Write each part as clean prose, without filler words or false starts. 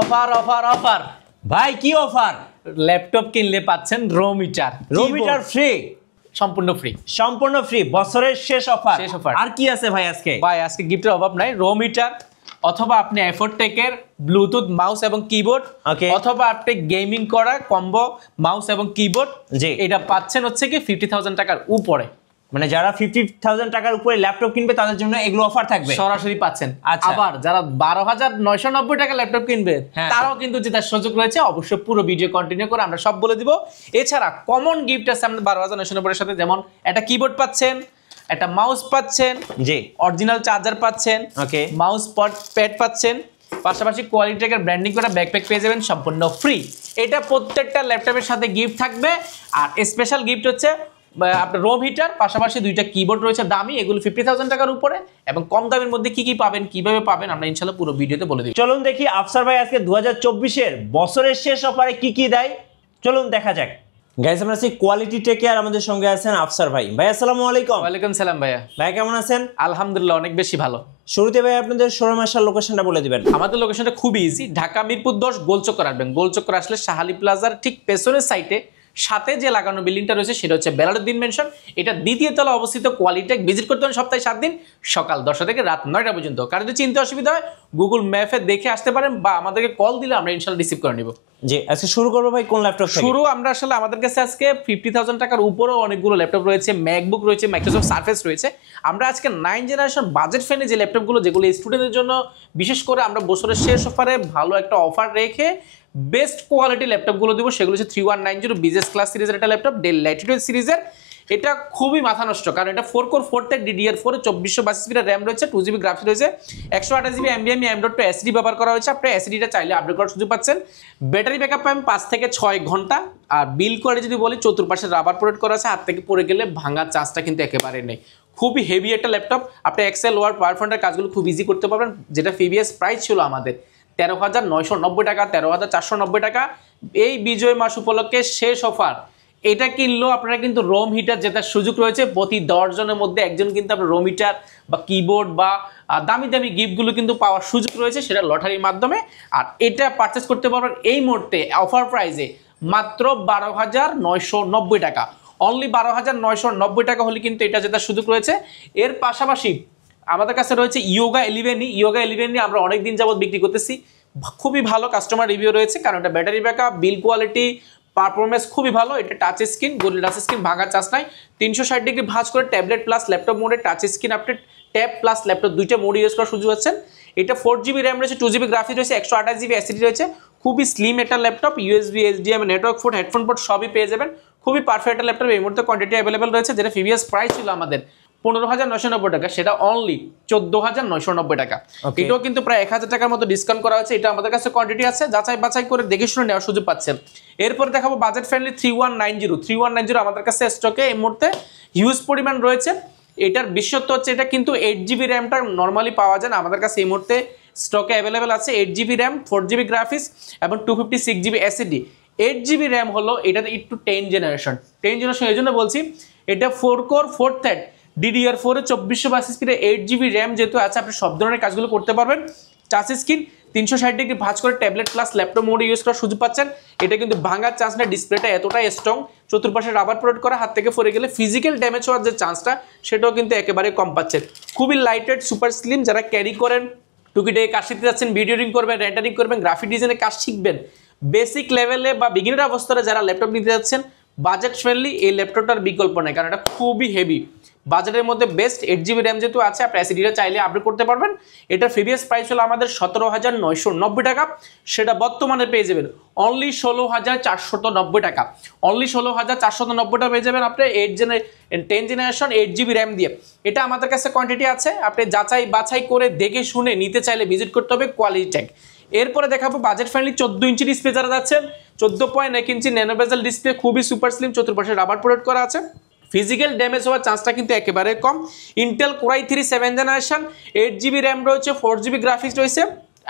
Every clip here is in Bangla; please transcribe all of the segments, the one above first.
অফার অফার অফার ভাই কি অফার? ল্যাপটপ কিনলে পাচ্ছেন রো মিটার ফ্রি, সম্পূর্ণ ফ্রি বছরের শেষ অফার। শেষ অফার। আর কি আছে ভাই আজকে? ভাই আজকে গিফটের অভাব নাই। রো মিটার অথবা আপনি এফোর্টেকের ব্লুটুথ মাউস এবং কিবোর্ড, Okay. অথবা আপনি গেমিং করা কম্বো মাউস এবং কিবোর্ড, জি। এটা পাচ্ছেন হচ্ছে কি 50,000 টাকার উপরে। মানে যারা 50,000 টাকার উপরে ল্যাপটপ কিনবে তাদের জন্য এগুলো অফার থাকবে, সরাসরি পাচ্ছেন। আচ্ছা। আবার যারা 12,990 টাকা ল্যাপটপ কিনবে হ্যাঁ। তারাও কিন্তু জেতার সুযোগ রয়েছে। অবশ্যই পুরো ভিডিও কন্টিনিউ করে আমরা সব বলে দিব। এছাড়া কমন গিফট আছে আমাদের 12,990 এর সাথে, যেমন একটা কিবোর্ড পাচ্ছেন, একটা মাউস পাচ্ছেন, জি অরিজিনাল চার্জার পাচ্ছেন, ওকে, মাউস প্যাড পাচ্ছেন, পাশাপাশি কোয়ালিটি টেকের ব্র্যান্ডিং করা ব্যাকপ্যাক পেয়ে যাবেন সম্পূর্ণ ফ্রি। এটা প্রত্যেকটা ল্যাপটপের সাথে গিফট থাকবে। আর স্পেশাল গিফট হচ্ছে আপনার রো হিটার, পাশাপাশি দুইটা কিবোর্ড রয়েছে দামি, এগুলো 50,000 টাকার উপরে। এবং কম দামের মধ্যে কি কি পাবেন, কিভাবে পাবেন, আমরা ইনশাআল্লাহ পুরো ভিডিওতে বলে দিই। চলুন দেখি আফসার ভাই আজকে 2024 এর বছরের শেষ অফারে কি কি দেয়, চলুন দেখা যাক। গাইস আমরা আছি কোয়ালিটি টেকে, আর আমাদের সঙ্গে আছেন আফসার ভাই। ভাই আসসালামু আলাইকুম। ওয়ালাইকুম সালাম ভাইয়া। ভাই কেমন আছেন? আলহামদুলিল্লাহ অনেক বেশি ভালো। শুরুতে ভাই আপনাদের শোরুম আসার লোকেশনটা বলে দিবেন। আমাদের লোকেশনটা খুবই ইজি, ঢাকা মিরপুর 10 গোলচক্কর আসবেন। গোলচক্কর আসলে শাহালি প্লাজার ঠিক পেছনের সাইডে সাথে যে লাগানো বিল্ডিংটা রয়েছে সেটা হচ্ছে বেলালুদ্দিন মেনশন। এটা দ্বিতীয় তলা অবস্থিত। কোয়ালিটেক ভিজিট করতে হবে সপ্তাহে 7 দিন, সকাল 10টা থেকে রাত 9টা পর্যন্ত। কারো যদি চিনতে অসুবিধা হয় গুগল ম্যাপে দেখে আসতে পারেন, বা আমাদেরকে কল দিলে আমরা ইনশাআল্লাহ রিসিভ করে নিব। জি আজকে শুরু করবো ভাই কোন ল্যাপটপ থেকে? শুরু আমরা আসলে আমাদের কাছে আজকে 50,000 টাকার উপরেও অনেকগুলো ল্যাপটপ রয়েছে, ম্যাকবুক রয়েছে, মাইক্রোসফট সারফেস রয়েছে। আমরা আজকে 9 জেনারেশন বাজেট ফ্রেন্ডলি যে ল্যাপটপগুলো, যেগুলো স্টুডেন্টদের জন্য বিশেষ করে আমরা বছরের শেষ অফারে ভালো একটা অফার রেখে বেস্ট কোয়ালিটি ল্যাপটপগুলো দিব। সেগুলো হচ্ছে 3190 বিজনেস ক্লাস সিরিজের একটা ল্যাপটপ, ডেল ল্যাটিটিউড সিরিজের। এটা খুবই মাথা নষ্ট, কারণ এটা 4 core 4 take DDR4 2422 GB RAM রয়েছে, 2 জিবি গ্রাফিক্স রয়েছে, 128 জিবি NVMe M.2 SSD ব্যবহার করা হয়েছে। আপনি SSDটা চাইলে আপডেট করার সুযোগ পাচ্ছেন। ব্যাটারি ব্যাকআপ পাবেন 5 থেকে 6 ঘন্টা। আর বিল কোয়ালিটি যদি বলি, চতুর্পাশে রাবার প্রোটেক্ট করা আছে, হাত থেকে পড়ে গেলে ভাঙার চান্সটা কিন্তু একেবারে নেই। খুবই হেভি একটা ল্যাপটপ। আপনি এক্সেল ওয়ার্ড পাওয়ারপয়েন্টের কাজগুলো খুব ইজি করতে পারবেন। যেটা প্রিভিয়াস প্রাইস ছিল আমাদের 13,990 টাকা, 13,490 টাকা। এই বিজয় মাস উপলক্ষে শেষ অফার। এটা কিনলেও আপনারা কিন্তু রোম হিটার জেতার সুযোগ রয়েছে। প্রতি 10 জনের মধ্যে একজন কিন্তু আপনার রোম হিটার বা কিবোর্ড বা দামি দামি গিফটগুলো কিন্তু পাওয়ার সুযোগ রয়েছে, সেটা লটারির মাধ্যমে। আর এটা পারচেস করতে পারবেন এই মুহূর্তে অফার প্রাইসে মাত্র 12,990 টাকা। অনলি 12,990 টাকা হলে কিন্তু এটা জেতার সুযোগ রয়েছে। এর পাশাপাশি আমাদের কাছে রয়েছে ইয়োগা 11 আমরা অনেক দিন যাবত বিক্রি করতেছি। খুবই ভালো কাস্টমার রিভিউ রয়েছে, কারণ এটা ব্যাটারি ব্যাকআপ, বিল কোয়ালিটি, পারফরমেন্স খুবই ভালো। এটা touch screen, gold touch screen, ভাঙার চান্স নাই। 360 ডিগ্রি ভাঁজ করে ট্যাবলেট প্লাস ল্যাপটপ মোডে টাচ স্ক্রিন, আপনি ট্যাব প্লাস ল্যাপটপ দুইটা মোড ইউজ করার সুযোগ আছেন। এটা 4 জিবি র্যাম রয়েছে, 2 জিবি গ্রাফিক্স রয়েছে, 128 জিবি SSD রয়েছে। খুবই স্লিম একটা laptop. USB HDMI network port, headphone port সবই পেয়ে যাবেন। খুবই পারফেক্ট একটা ল্যাপটপ। এই মুহূর্তে কোয়ান্টিটি অ্যাভেলেবেল রয়েছে। যেটা প্রিভিয়াস প্রাইস ছিল আমাদের 15,990 টাকা, সেটা অনলি 14,990 টাকা। এটাও কিন্তু প্রায় 1,000 টাকার মতো ডিসকাউন্ট করা হয়েছে। এটা আমাদের কাছে কোয়ান্টিটি আছে, যাচাই বাছাই করে দেখে শুনে নেওয়ার সুযোগ পাচ্ছেন। এরপর দেখাবো বাজেট ফ্রেন্ডলি 3190 আমাদের কাছে স্টকে এই মুহূর্তে হিউজ পরিমাণ রয়েছে। এটার বিশেষত্ব হচ্ছে এটা কিন্তু 8 জিবি র্যামটা নর্মালি পাওয়া যায় না, আমাদের কাছে এই মুহূর্তে স্টকে অ্যাভেলেবেল আছে। 8 জিবি র্যাম, 4 জিবি গ্রাফিক্স এবং 256 জিবি SSD। 8 জিবি র্যাম হলো এটাতে একটু 10 জেনারেশন এই জন্য বলছি। এটা 4 কোর 4 থ্রেড DDR4 এ 2422 স্পিডে 8 জিবি র্যাম যেহেতু আছে, আপনি সব ধরনের কাজগুলো করতে পারবেন। টাচ স্ক্রিন, 360 ডিগ্রি ভাঁজ করে tablet plus laptop mode use করার সুযোগ পাচ্ছেন। এটা কিন্তু ভাঙার চান্স না, ডিসপ্লেটা এতটাই স্ট্রং, চতুর্পাশে রাবার প্রোটেক্ট করা, হাত থেকে পড়ে গেলে ফিজিক্যাল ড্যামেজ হওয়ার যে চান্সটা সেটাও কিন্তু একেবারে কম পাচ্ছেন। খুবই লাইটওয়েট, সুপার স্লিম। যারা ক্যারি করেন, টুকিটাকে কাজ শিখতে যাচ্ছেন, ভিডিওরিং করবেন, রেন্ডারিং করবেন, গ্রাফিক ডিজাইনে কাজ শিখবেন, বেসিক লেভেলে বা বিগিনার অবস্থায় যারা ল্যাপটপ নিতে যাচ্ছেন, বাজেট ফ্রেন্ডলি এই ল্যাপটপটার বিকল্প নেই, কারণ এটা খুবই হেভি। বাজেটের মধ্যে বেস্ট 8 জিবি র্যাম যেহেতু আছে, আপনি SSDটা চাইলে আপডেট করতে পারবেন। এটার প্রিভিয়াস প্রাইস হলো আমাদের 17,990 টাকা, সেটা বর্তমানে পেয়ে যাবেন অনলি 16,490 টাকা। অনলি 16,490 টাকা পেয়ে যাবেন আপনি 10 জেনারেশন 8 জিবি র্যাম দিয়ে। এটা আমাদের কাছে কোয়ান্টিটি আছে, আপনি যাচাই বাছাই করে দেখে শুনে নিতে চাইলে ভিজিট করতে হবে কোয়ালিটি টেক। এরপরে দেখাবো বাজেট ফ্রেন্ডলি 14 ইঞ্চি ডিসপ্লে যারা যাচ্ছেন, 14.1 ইঞ্চি ন্যানো বেজেল ডিসপ্লে, খুবই সুপার স্লিম, চতুর্পাশে রাবার প্রোটেক্ট করা আছে। ফিজিক্যাল ড্যামেজ হওয়ার চান্সটা কিন্তু একেবারে কম। ইন্টেল Core i3 7 জেনারেশন, 8 জিবি র্যাম রয়েছে, 4 জিবি গ্রাফিক্স রয়েছে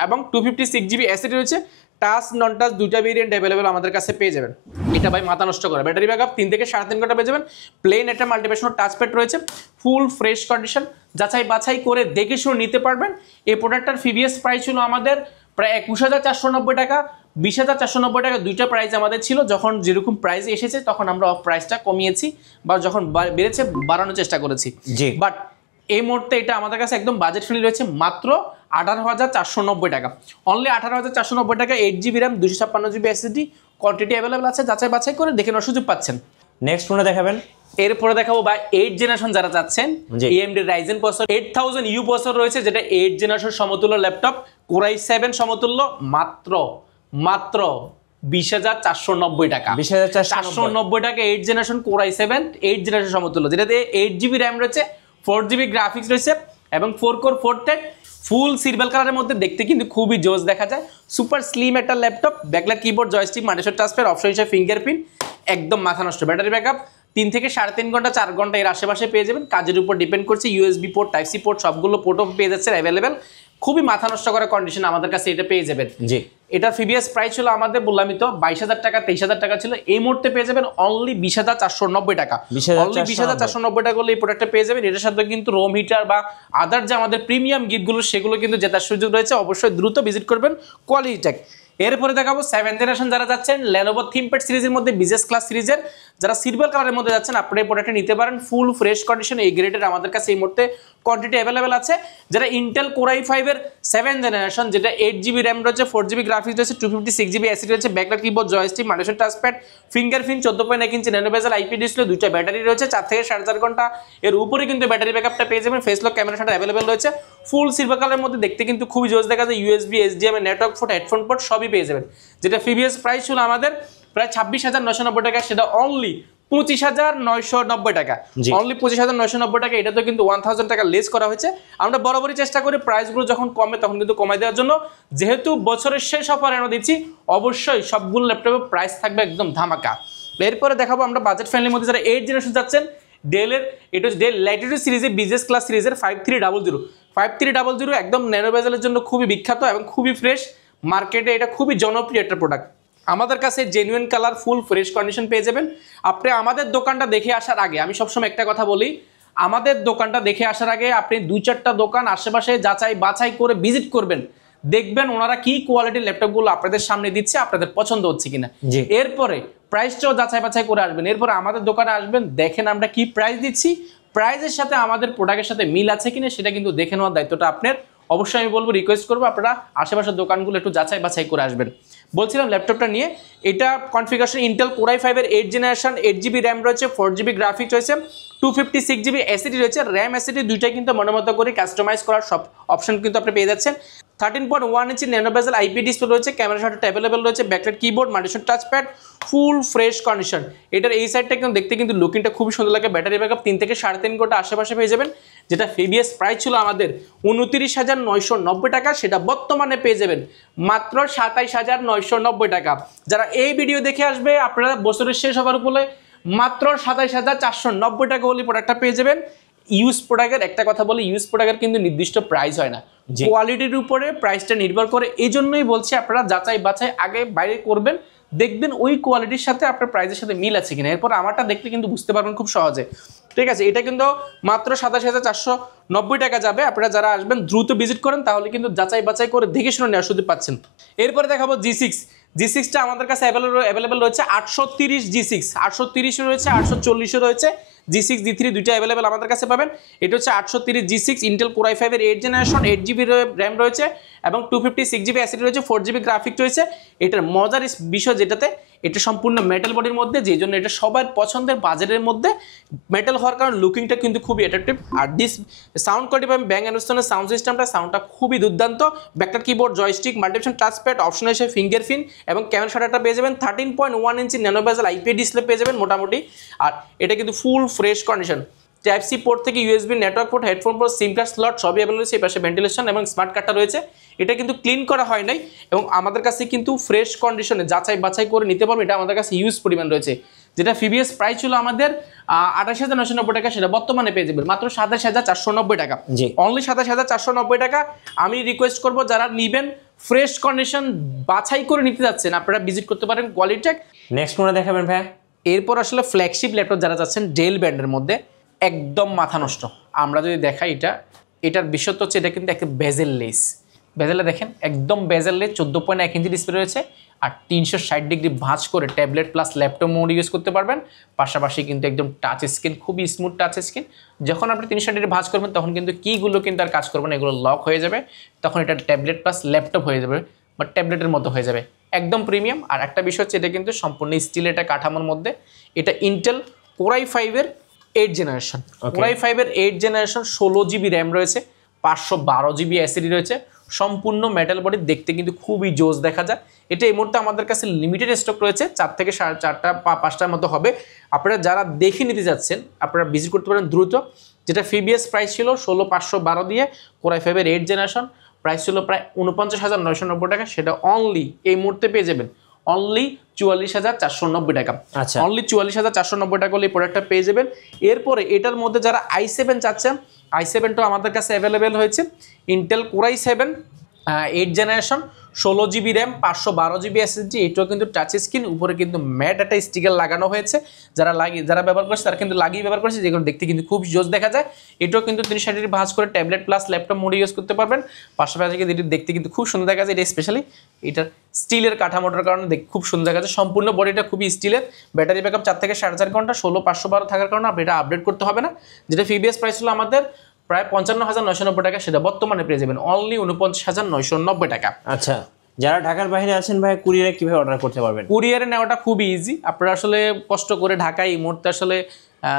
এবং 256 জিবি SSD রয়েছে। টাচ নন টাচ দুইটা ভেরিয়েন্ট অ্যাভেলেবেল আমাদের কাছে পেয়ে যাবেন। এটা ভাই মাথা নষ্ট করে। ব্যাটারি ব্যাকআপ 3 থেকে 3.5 ঘন্টা পেয়ে যাবেন। প্লেন একটা মাল্টিপ্যাশন টাচপ্যাড রয়েছে, ফুল ফ্রেশ কন্ডিশন, যাচাই বাছাই করে দেখে শুনে নিতে পারবেন। এই প্রোডাক্টটার প্রিভিয়াস প্রাইস ছিল আমাদের প্রায় 21,490 টাকা, 20,490 টাকা দুইটা প্রাইস আমাদের ছিল। যখন যেরকম প্রাইস এসেছে তখন আমরা প্রাইসটা কমিয়েছি, বা যখন বেড়েছে বাড়ানোর চেষ্টা করেছি। জি। বাট এই মুহূর্তে এটা আমাদের কাছে একদম বাজেট ফ্রেন্ডলি রয়েছে, মাত্র 18,490 টাকা। অনলি 18,490 টাকা, 8GB RAM, 256GB SSD, quantity available আছে, যাচাই বাছাই করে দেখে নেওয়ার সুযোগ পাচ্ছেন। নেক্সট ফোনে দেখাবেন। এরপরে দেখাবো ভাই 8 জেনারেশন যারা চাচ্ছেন, জি। AMD Ryzen processor 8000U processor রয়েছে, যেটা 8 জেনারেশন সমতুল্য ল্যাপটপ, Core i7 সমতুল্য, মাত্র 20,490 টাকা। 20,490 টাকা 8 জেনারেশন Core i7 8 জেনারেশন সমতুল্য, যেটাতে 8GB র্যাম রয়েছে, 4GB গ্রাফিক্স রয়েছে এবং 4 কোর 4 থ্রেড, ফুল সিলভার কালারের মধ্যে দেখতে কিন্তু খুবই জোস দেখা যায়। সুপার স্লিম একটা laptop, backlight keyboard, joystick, multipad transfer, option হিসেবে ফিঙ্গারপ্রিন্ট, একদম মাথা নষ্ট। ব্যাটারি ব্যাকআপ 3 থেকে 3.5 ঘন্টা 4 ঘন্টা এর আশেপাশে পেয়ে যাবেন, কাজের উপর ডিপেন্ড করছে। USB port, type C port, সবগুলো পোর্টও পেয়ে যাচ্ছেন অ্যাভেলেবেল। খুবই মাথা নষ্ট করা কন্ডিশন আমাদের কাছে এটা পেয়ে যাবেন। জি। এটা প্রিভিয়াস প্রাইস ছিল আমাদের, বললামই তো, 22,000 টাকা 23,000 টাকা ছিল। এই মুহূর্তে পেয়ে যাবেন অনলি 20,490 টাকা। অনলি 20,490 টাকা হলে এই প্রোডাক্টটা পেয়ে যাবেন। এটার সাথে কিন্তু রোম হিটার বা আদার যে আমাদের প্রিমিয়াম গিফটগুলো সেগুলো কিন্তু জেতার সুযোগ রয়েছে। অবশ্যই দ্রুত ভিজিট করবেন কোয়ালিটি টেক। এরপরে দেখাবো 7 জেনারেশন যারা যাচ্ছেন, Lenovo ThinkPad সিরিজের মধ্যে, বিজনেস ক্লাস সিরিজের যারা সিলভার কালারের মধ্যে যাচ্ছেন, আপনারা এই প্রোডাক্টটা নিতে পারেন। ফুল ফ্রেশ কন্ডিশন, এই গ্রেডের আমাদের কাছে এই মুহূর্তে কোয়ান্টিটি অ্যাভেলেবেল আছে। যারা ইন্টেল Core i5 এর 7 জেনারেশন, যেটা 8GB র্যাম রয়েছে, 4GB গ্রাফিক্স রয়েছে, 256GB SSD রয়েছে, backlight keyboard, joystick, multipad trackpad, fingerprint, 14.1 ইঞ্চি ন্যানো বেজেল IP ডিসপ্লে, দুইটা ব্যাটারি রয়েছে, 4 থেকে 4.5 ঘন্টা এর উপরে কিন্তু ব্যাটারি ব্যাকআপটা পেয়ে যাবেন। ফেস লক ক্যামেরার সাথে অ্যাভেলেবেল রয়েছে। ফুল সিলভার কালারের মধ্যে দেখতে কিন্তু খুবই জোস দেখা যায়। USB, HDMI, network port, headphone port সবই পেয়ে যাবেন। যেটা প্রিভিয়াস প্রাইস ছিল আমাদের প্রায় 26,990 টাকা, সেটা অনলি 25,990 টাকা। অনলি 25,990 টাকা। এটা তো কিন্তু 1000 টাকা লেস করা হয়েছে। আমরা বরাবরই চেষ্টা করি প্রাইসগুলো যখন কমে তখন কিন্তু কমাই দেওয়ার জন্য। যেহেতু বছরের শেষ অফার আমরা দিচ্ছি, অবশ্যই সবগুলো ল্যাপটপের প্রাইস থাকবে একদম ধামাকা। এরপরে দেখাবো আমরা বাজেট ফ্রেন্ডলির মধ্যে যারা 8 জেনারেশন যাচ্ছেন, ডেলের, এটা হচ্ছে ডেল ল্যাটিটিউড সিরিজের বিজনেস ক্লাস সিরিজের 5300 একদম ন্যানো বেজেলের জন্য খুবই বিখ্যাত এবং খুবই ফ্রেশ। মার্কেটে এটা খুবই জনপ্রিয় একটা প্রোডাক্ট। আমাদের কাছে জেনুইন কালার, ফুল ফ্রেশ কন্ডিশন পেয়ে যাবেন। আপনি আমাদের দোকানটা দেখে আসার আগে, আমি সবসময় একটা কথা বলি, আমাদের দোকানটা দেখে আসার আগে আপনি 2-4টা দোকান আশেপাশে যাচাই বাছাই করে ভিজিট করবেন। দেখবেন ওনারা কি কোয়ালিটির ল্যাপটপগুলো আপনাদের সামনে দিচ্ছে, আপনাদের পছন্দ হচ্ছে কিনা। এরপরে প্রাইসটাও যাচাই বাছাই করে আসবেন। এরপরে আমাদের দোকানে আসবেন, দেখেন আমরা কি প্রাইস দিচ্ছি, প্রাইসের সাথে আমাদের প্রোডাক্টের সাথে মিল আছে কিনা সেটা কিন্তু দেখে নেওয়ার দায়িত্বটা আপনার। অবশ্যই আমি বলবো, রিকোয়েস্ট করবো আপনারা আশেপাশের দোকানগুলো একটু যাচাই বাছাই করে আসবেন। বলছিলাম ল্যাপটপটা নিয়ে, এটা কনফিগারেশন ইন্টেল Core i5 এর 8 জেনারেশন, 8GB র্যাম রয়েছে, 4GB গ্রাফিক্স রয়েছে, 256GB SSD রয়েছে। র্যাম SSD দুইটাই কিন্তু মনের মতো করে কাস্টমাইজ করার সব অপশন কিন্তু আপনি পেয়ে যাচ্ছেন। 13.1 inch nano bezel IP display রয়েছে, ক্যামেরার সাথে অ্যাভেলেবেল রয়েছে, backlight keyboard, multipad touchpad, full fresh condition. এটার এই সাইডটা কিন্তু দেখতে কিন্তু লুকিংটা খুবই সুন্দর লাগে। ব্যাটারি ব্যাকআপ 3 থেকে 3.5 ঘন্টা আশেপাশে পেয়ে যাবেন। যেটা প্রিভিয়াস প্রাইস ছিল আমাদের 29,990 টাকা, সেটা বর্তমানে পেয়ে যাবেন মাত্র 27,990 টাকা। যারা এই ভিডিও দেখে আসবে, আপনারা বছরের শেষ হবার উপরে মাত্র 27,490 টাকা হলে প্রোডাক্টটা পেয়ে যাবেন। ইউজ প্রোডাক্টের একটা কথা বলি, ইউজ প্রোডাক্টের কিন্তু নির্দিষ্ট প্রাইস হয় না, কোয়ালিটির উপরে প্রাইসটা নির্ভর করে। এই জন্যই বলছি আপনারা যাচাই বাছাই আগে বাইরে করবেন, দেখবেন ওই কোয়ালিটির সাথে আপনার প্রাইসের সাথে মিল আছে কিনা। এরপর আমারটা দেখলে কিন্তু বুঝতে পারবেন খুব সহজে। ঠিক আছে, এটা কিন্তু মাত্র 27,490 টাকা যাবে। আপনারা যারা আসবেন দ্রুত ভিজিট করেন, তাহলে কিন্তু যাচাই বাছাই করে দেখে শুনে নেওয়ার সুযোগ পাচ্ছেন। এরপরে দেখাবো G6টা আমাদের কাছে অ্যাভেলেবেল রয়েছে। 830 G6, 830 রয়েছে, 840 রয়েছে। G6 G3 দুইটা অ্যাভেলেবেল আমাদের কাছে পাবেন। এটা হচ্ছে 830 G6 ইন্টেল Core i5 এর 8 জেনারেশন, 8GB র্যাম রয়েছে এবং 256GB SSD রয়েছে, 4GB গ্রাফিক্স রয়েছে। এটার মজার বিষয় যেটাতে, এটা সম্পূর্ণ মেটাল বডির মধ্যে, যেই জন্য এটা সবার পছন্দের বাজেটের মধ্যে। মেটাল হওয়ার কারণে লুকিংটা কিন্তু খুবই অ্যাট্রাকটিভ। আর সাউন্ড কোয়ালিটি পাবেন ব্যাং অ্যান্ডারসনের সাউন্ড সিস্টেমটা, সাউন্ডটা খুবই দুর্দান্ত। Backlight keyboard, joystick, multipad touchpad, option হিসেবে ফিঙ্গারপ্রিন্ট এবং ক্যামেরা শাটারটা পেয়ে যাবেন। 13.1 inch nano bezel IP display পেয়ে যাবেন মোটামুটি। আর এটা কিন্তু full fresh condition. Type C port থেকে USB, network port, headphone port, SIM card slot সবই অ্যাভেলেবল রয়েছে। এই পাশে ভেন্টিলেশন এবং স্মার্ট কার্ডটা রয়েছে। এটা কিন্তু ক্লিন করা হয় নাই এবং আমাদের কাছে কিন্তু ফ্রেশ কন্ডিশনে যাচাই বাছাই করে নিতে পারবো। এটা আমাদের কাছে ইউজ পরিমাণ রয়েছে। যেটা প্রিভিয়াস প্রাইস ছিল আমাদের 28,990 টাকা, সেটা বর্তমানে পেয়ে যাবেন মাত্র 27,490 টাকা। অনলি 27,490 টাকা। আমি রিকোয়েস্ট করবো যারা নিবেন ফ্রেশ কন্ডিশন বাছাই করে নিতে যাচ্ছেন, আপনারা ভিজিট করতে পারেন কোয়ালিটি টেক। নেক্সট কোনটা দেখাবেন ভাই? এরপর আসলে ফ্ল্যাগশিপ ল্যাপটপ যারা যাচ্ছেন, ডেল ব্র্যান্ডের মধ্যে, একদম মাথা নষ্ট। আমরা যদি দেখাই এটার বিশেষত্ব হচ্ছে এটা কিন্তু একটা বেজেল লেস। বেজেলে দেখেন একদম বেজেলে 14.1 ইঞ্চি ডিসপ্লে রয়েছে আর 360 ডিগ্রি ভাঁজ করে tablet plus laptop mode use করতে পারবেন। পাশাপাশি কিন্তু একদম টাচ স্ক্রিন, খুবই স্মুথ টাচ স্ক্রিন। যখন আপনি 360 ডিগ্রি ভাঁজ করবেন তখন কিন্তু কিগুলো কিন্তু আর কাজ করবে না, এগুলো লক হয়ে যাবে। তখন এটা ট্যাবলেট প্লাস ল্যাপটপ হয়ে যাবে বা ট্যাবলেটের মতো হয়ে যাবে, একদম প্রিমিয়াম। আর একটা বিষয় হচ্ছে এটা কিন্তু সম্পূর্ণ স্টিল, এটা কাঠামোর মধ্যে। এটা Intel Core i5-এর 8 generation, Core i5-এর 8 generation, 16 GB RAM রয়েছে, 512 জিবি এসএসডি রয়েছে, সম্পূর্ণ মেটাল বডি, দেখতে কিন্তু খুবই জোস দেখা যায়। এটা এই মুহূর্তে আমাদের কাছে লিমিটেড স্টক রয়েছে, 4 থেকে 4.5টা 5টার মতো হবে। আপনারা যারা দেখে নিতে যাচ্ছেন আপনারা ভিজিট করতে পারেন দ্রুত। যেটা প্রিভিয়াস প্রাইস ছিল 16,512 দিয়ে Core i5-এর 8 জেনারেশন, প্রাইস ছিল প্রায় 49,990 টাকা, সেটা অনলি এই মুহূর্তে পেয়ে যাবেন অনলি 44,490 টাকা। আচ্ছা, অনলি 44,490 টাকা হলে এই প্রোডাক্টটা পেয়ে যাবেন। এরপরে এটার মধ্যে যারা i7 চাচ্ছেন, i7টাও আমাদের কাছে অ্যাভেলেবেল হয়েছে। Intel Core i7 8 generation, 16 GB RAM, 512 GB SSD, এটাও কিন্তু টাচ স্ক্রিন, উপরে কিন্তু ম্যাট একটা স্টিকার লাগানো হয়েছে। যারা ব্যবহার করছে তারা কিন্তু লাগিয়ে ব্যবহার করছে, যেগুলো দেখতে কিন্তু খুব জোস দেখা যায়। এটাও কিন্তু 360 ডিগ্রি ভাঁজ করে ট্যাবলেট প্লাস ল্যাপটপ মোডে ইউজ করতে পারবেন। পাশাপাশি কিন্তু এটি দেখতে কিন্তু খুব সুন্দর দেখা যায়। এটা স্পেশালি এটার স্টিলের কাঠামোটার কারণে খুব সুন্দর দেখা যায়। সম্পূর্ণ বডিটা খুবই স্টিলের। ব্যাটারি ব্যাকআপ 4 থেকে 4.5 ঘন্টা, 16,512 থাকার কারণে আপনি এটা আপডেট করতে হবে না। যেটা প্রিভিয়াস প্রাইস ছিল আমাদের প্রায় 55,990 টাকা, সেটা বর্তমানে পেয়ে যাবেন অনলি 49,990 টাকা। আচ্ছা, যারা ঢাকার বাইরে আছেন ভাই, কুরিয়ারে কিভাবে অর্ডার করতে পারবেন? কুরিয়ারে নেওয়াটা খুবই ইজি। আপনারা আসলে কষ্ট করে ঢাকায় এই মুহূর্তে আসলে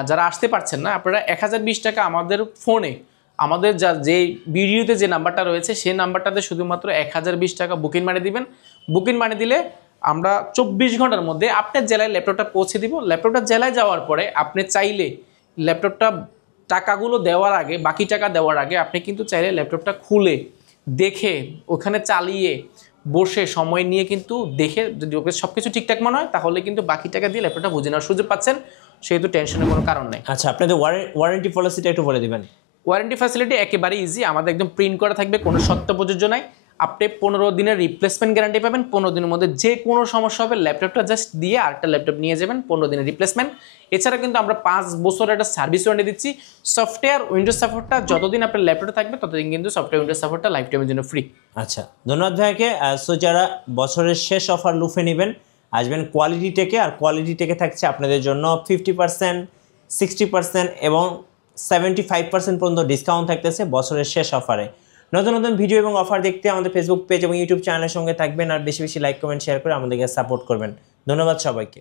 যারা আসতে পারছেন না, আপনারা 1020 টাকা আমাদের ফোনে, আমাদের যে ভিডিওতে যে নাম্বারটা রয়েছে সেই নাম্বারটাতে শুধুমাত্র 1020 টাকা বুকিং মানি দিবেন। বুকিং মানি দিলে আমরা 24 ঘন্টার মধ্যে আপনার জেলায় ল্যাপটপটা পৌঁছে দিব। ল্যাপটপটা জেলায় যাওয়ার পরে আপনি চাইলে ল্যাপটপটা টাকাগুলো দেওয়ার আগে, বাকি টাকা দেওয়ার আগে আপনি কিন্তু চাইলে ল্যাপটপটা খুলে দেখে ওখানে চালিয়ে বসে সময় নিয়ে কিন্তু দেখে, যদি ওকে সব কিছু ঠিকঠাক মনে হয় তাহলে কিন্তু বাকি টাকা দিয়ে ল্যাপটপটা বুঝে নেওয়ার সুযোগ পাচ্ছেন, সেহেতু টেনশনের কোনো কারণ নেই। আচ্ছা, আপনাদের ওয়ারেন্টি পলিসিটা একটু বলে দিবেন। ওয়ারেন্টি ফ্যাসিলিটি একেবারে ইজি, আমাদের একদম প্রিন্ট করা থাকবে, কোনো শর্ত প্রযোজ্য নাই। আপনি 15 দিনের রিপ্লেসমেন্ট গ্যারান্টি পাবেন। 15 দিনের মধ্যে যে কোনো সমস্যা হবে ল্যাপটপটা জাস্ট দিয়ে আরেকটা ল্যাপটপ নিয়ে যাবেন, 15 দিনের রিপ্লেসমেন্ট। এছাড়া কিন্তু আমরা 5 বছরের একটা সার্ভিস ওয়ারেন্টি দিচ্ছি। সফটওয়্যার উইন্ডোজ সাপোর্টটা যতদিন আপনার ল্যাপটপে থাকবে ততদিন কিন্তু সফটওয়্যার উইন্ডোজ সাপোর্টটা লাইফ টাইমের জন্য ফ্রি। আচ্ছা, ধন্যবাদ ভাইকে। সো যারা বছরের শেষ অফার লুফে নেবেন আসবেন কোয়ালিটি টেকে, আর কোয়ালিটি টেকে থাকছে আপনাদের জন্য 50%, 60% এবং 75% পর্যন্ত ডিসকাউন্ট থাকতেছে বছরের শেষ অফারে। নতুন নতুন ভিডিও এবং অফার দেখতে আমাদের ফেসবুক পেজ এবং ইউটিউব চ্যানেলের সঙ্গে থাকবেন, আর বেশি বেশি লাইক কমেন্ট শেয়ার করে আমাদেরকে সাপোর্ট করবেন। ধন্যবাদ সবাইকে।